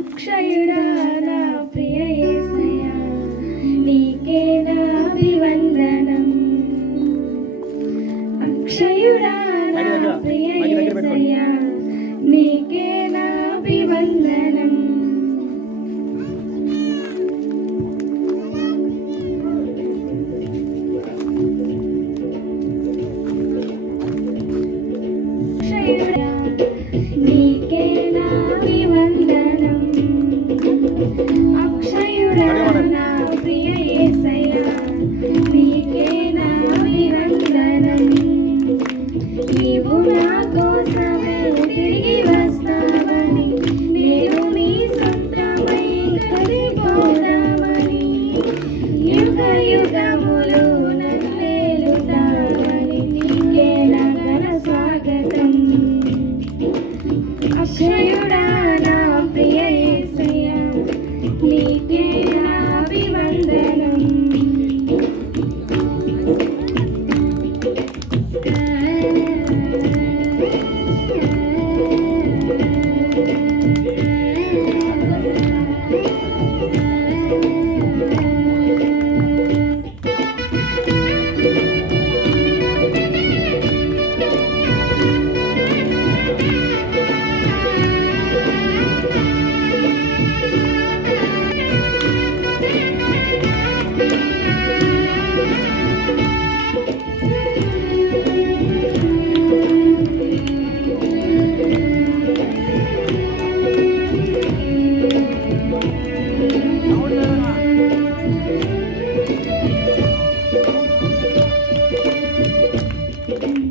అక్షయుడా నా ప్రియ యేసయ్యా నీకే నా అభివందనం. అక్షయుడా నా ప్రియ యేసయ్యా నీకే నా అభివందనం. అక్షయుడా నీకే నా అభివందనం. అక్షయుడా నా ప్రియ యేసయ్యా నీకే నా అభివందనం. నీవు నా కోసమే తిరిగి వస్తావని, నేను నీ సొంతమై కలిపోదామని, యుగ యుగములు నన్నేలుతావని నీకే నా ఘన స్వాగతం. అక్షయుడా నా ప్రియ యేసయ్యా నీకే నా అభివందనం.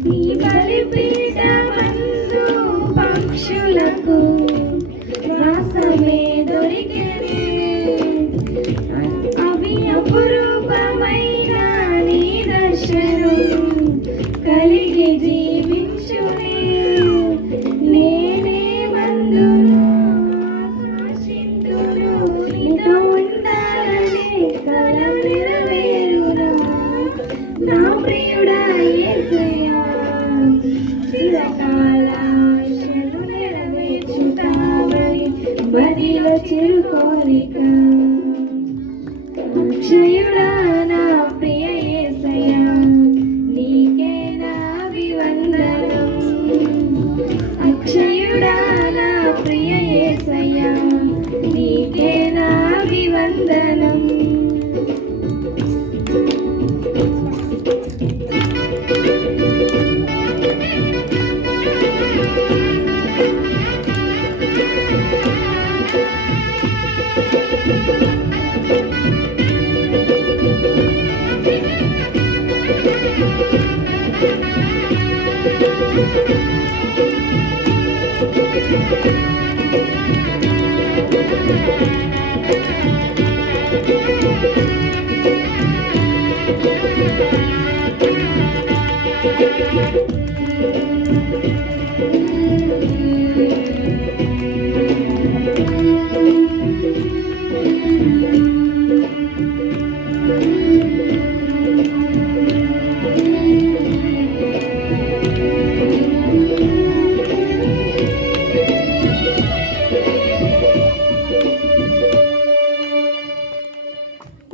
నీ బలిపీఠమందు పక్షులకు వాసమే దొరికెనే, అవి అపురూపమైన నీ దర్శనం కలిగి జీవించునే. నేనే మందును ఆకాశింతును నీతో ఉండాలనే కల నెరవేరునా. నా ప్రియుడా యేసయ్యా చిరకాల ఆశలు నెరవేర్చుతావని మదిలో చిరు కోరిక. అక్షయుడా నా ప్రియ యేసయ్యా నీకే నా అభివందనం. అక్షయుడా నా ప్రియ యేసయ్యా నీకే నా అభివందనం.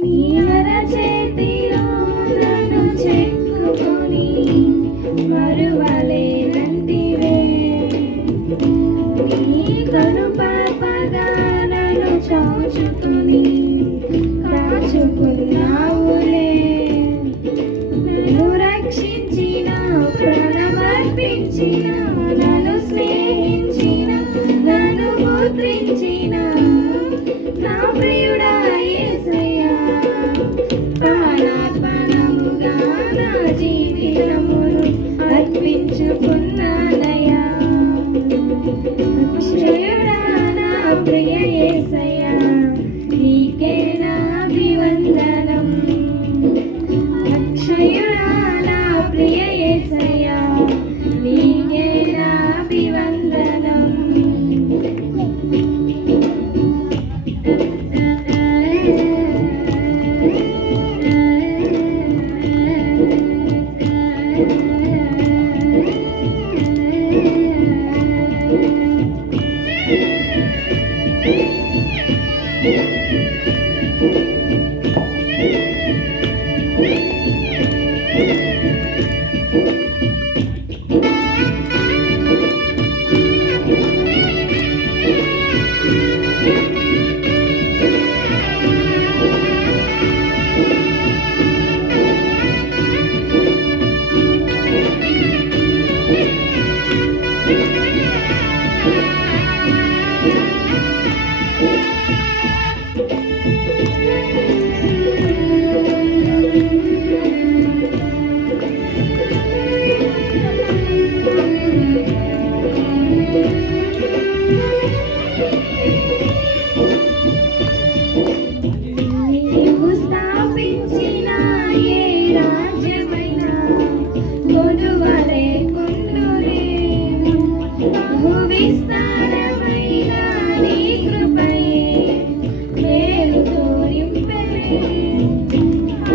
నీ అరచేతిలో నన్ను చెక్కుకొని మరువలేనంటివే, నీ కనుపాపగా నన్ను చాచుకొని కాచుకున్నావులే. నన్ను రక్షించిన ప్రాణమర్పించిన, నన్ను స్నేహించిన, నన్ను ముద్రించిన నా ప్రియుడా యేసయ్యా ప్రాణార్పణముగా నా జీవితమును అర్పించుకున్నానయ్యా. అక్షయుడా నా ప్రియ యేసయ్యా నీకే నా అభివందనం. అక్షయుడా నా ప్రియ యేసయ్యా నీకే నా అభివందనం. Thank you. నీవు స్థాపించిన ఏ రాజ్యమైనా కొలువలే కొందురే. బహు విస్తారమైన నీ కృపయే మేలుతో నింపెనే.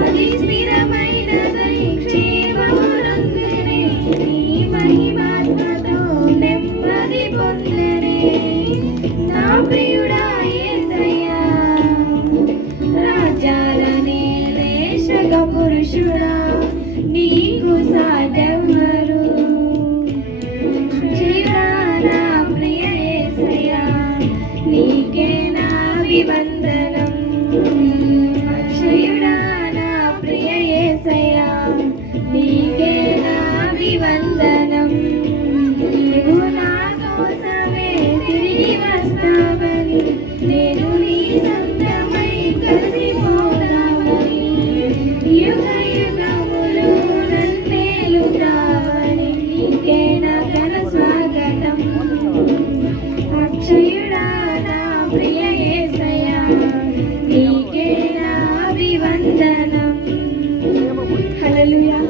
అది స్థిరమైనదై క్షేమమునందునే. నీ మహిమాత్మతో నెమ్మది పొందెనే. నా ప్రియుడా యేసయ్యా, రాజ్యాల నేలేశక పురుషుడా, నీకు సాటెవ్వరు. అక్షయుడా నా ప్రియ యేసయ్యా, నీకే నా అభివందనం. అక్షయుడా నా ప్రియ యేసయ్యా, నీకే నా అభివందనం. నీవు నా కోసమే తిరిగి వస్తావని, నేను నీ సొంతమై కలిసిపోతావని, యుగ యుగములు నన్నేలుతావని, నీకే నా ఘన స్వాగతం. అక్షయుడా నా ప్రియ యేసయ్యా, నీకే నా అభివందనం. హల్లెలూయా.